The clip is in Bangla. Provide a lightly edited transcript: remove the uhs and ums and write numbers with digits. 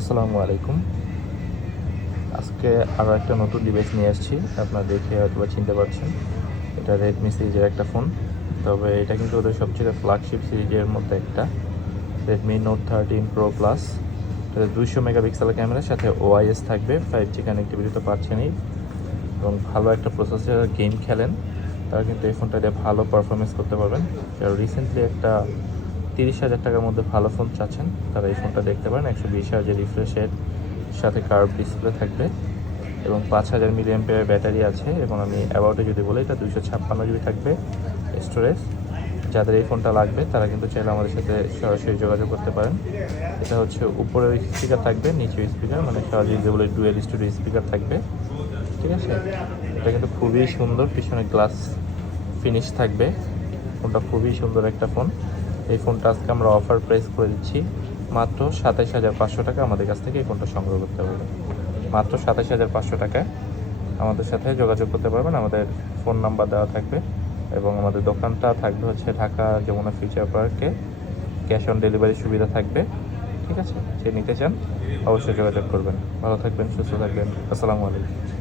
আসসালামু আলাইকুম। আজকে আরও একটা নতুন ডিভাইস নিয়ে আসছি। আপনারা দেখে হয়তো চিনতে পারছেন, এটা রেডমি সিরিজের একটা ফোন। তবে এটা কিন্তু ওদের সবচেয়ে ফ্ল্যাগশিপ সিরিজের মধ্যে একটা, রেডমি নোট 13 প্রো প্লাস। এটা 200 মেগাপিক্সেলের ক্যামেরার সাথে ওআইএস থাকবে, 5G কানেক্টিভিটি তো পাচ্ছেনই, এবং ভালো একটা প্রসেসর। গেম খেলেন তারা কিন্তু এই ফোনটা দিয়ে ভালো পারফরমেন্স করতে পারবেন। যারা রিসেন্টলি একটা 30,000 টাকার মধ্যে ভালো ফোন চাচ্ছেন তারা এই ফোনটা দেখতে পারেন। 120 Hz রিফ্রেশের সাথে কার্ভ ডিসপ্লে থাকবে এবং 5000 mAh ব্যাটারি আছে। এবং আমি অ্যাবাউটে যদি বলি, এটা 256 GB থাকবে স্টোরেজ। যাদের এই ফোনটা লাগবে তারা কিন্তু চাইলে আমাদের সাথে সরাসরি যোগাযোগ করতে পারেন। এটা হচ্ছে উপরে স্পিকার থাকবে, নিচে স্পিকার, মানে সহজে ইউজেবল ডুয়েল স্টুডিও স্পিকার থাকবে। ঠিক আছে, এটা কিন্তু খুবই সুন্দর, পিছনে গ্লাস ফিনিশ থাকবে। ফোনটা খুবই সুন্দর একটা ফোন। এই ফোনটা আজকে আমরা অফার প্রাইস করে দিচ্ছি মাত্র 27,500 টাকা। আমাদের কাছ থেকে এই ফোনটা সংগ্রহ করতে পারবেন মাত্র 27,500 টাকায়। আমাদের সাথে যোগাযোগ করতে পারবেন, আমাদের ফোন নাম্বার দেওয়া থাকবে। এবং আমাদের দোকানটা থাকবে হচ্ছে ঢাকা যমুনা ফিউচার পার্কে। ক্যাশ অন ডেলিভারি সুবিধা থাকবে। ঠিক আছে, যে নিতে চান অবশ্যই যোগাযোগ করবেন। ভালো থাকবেন, সুস্থ থাকবেন। আসসালামু আলাইকুম।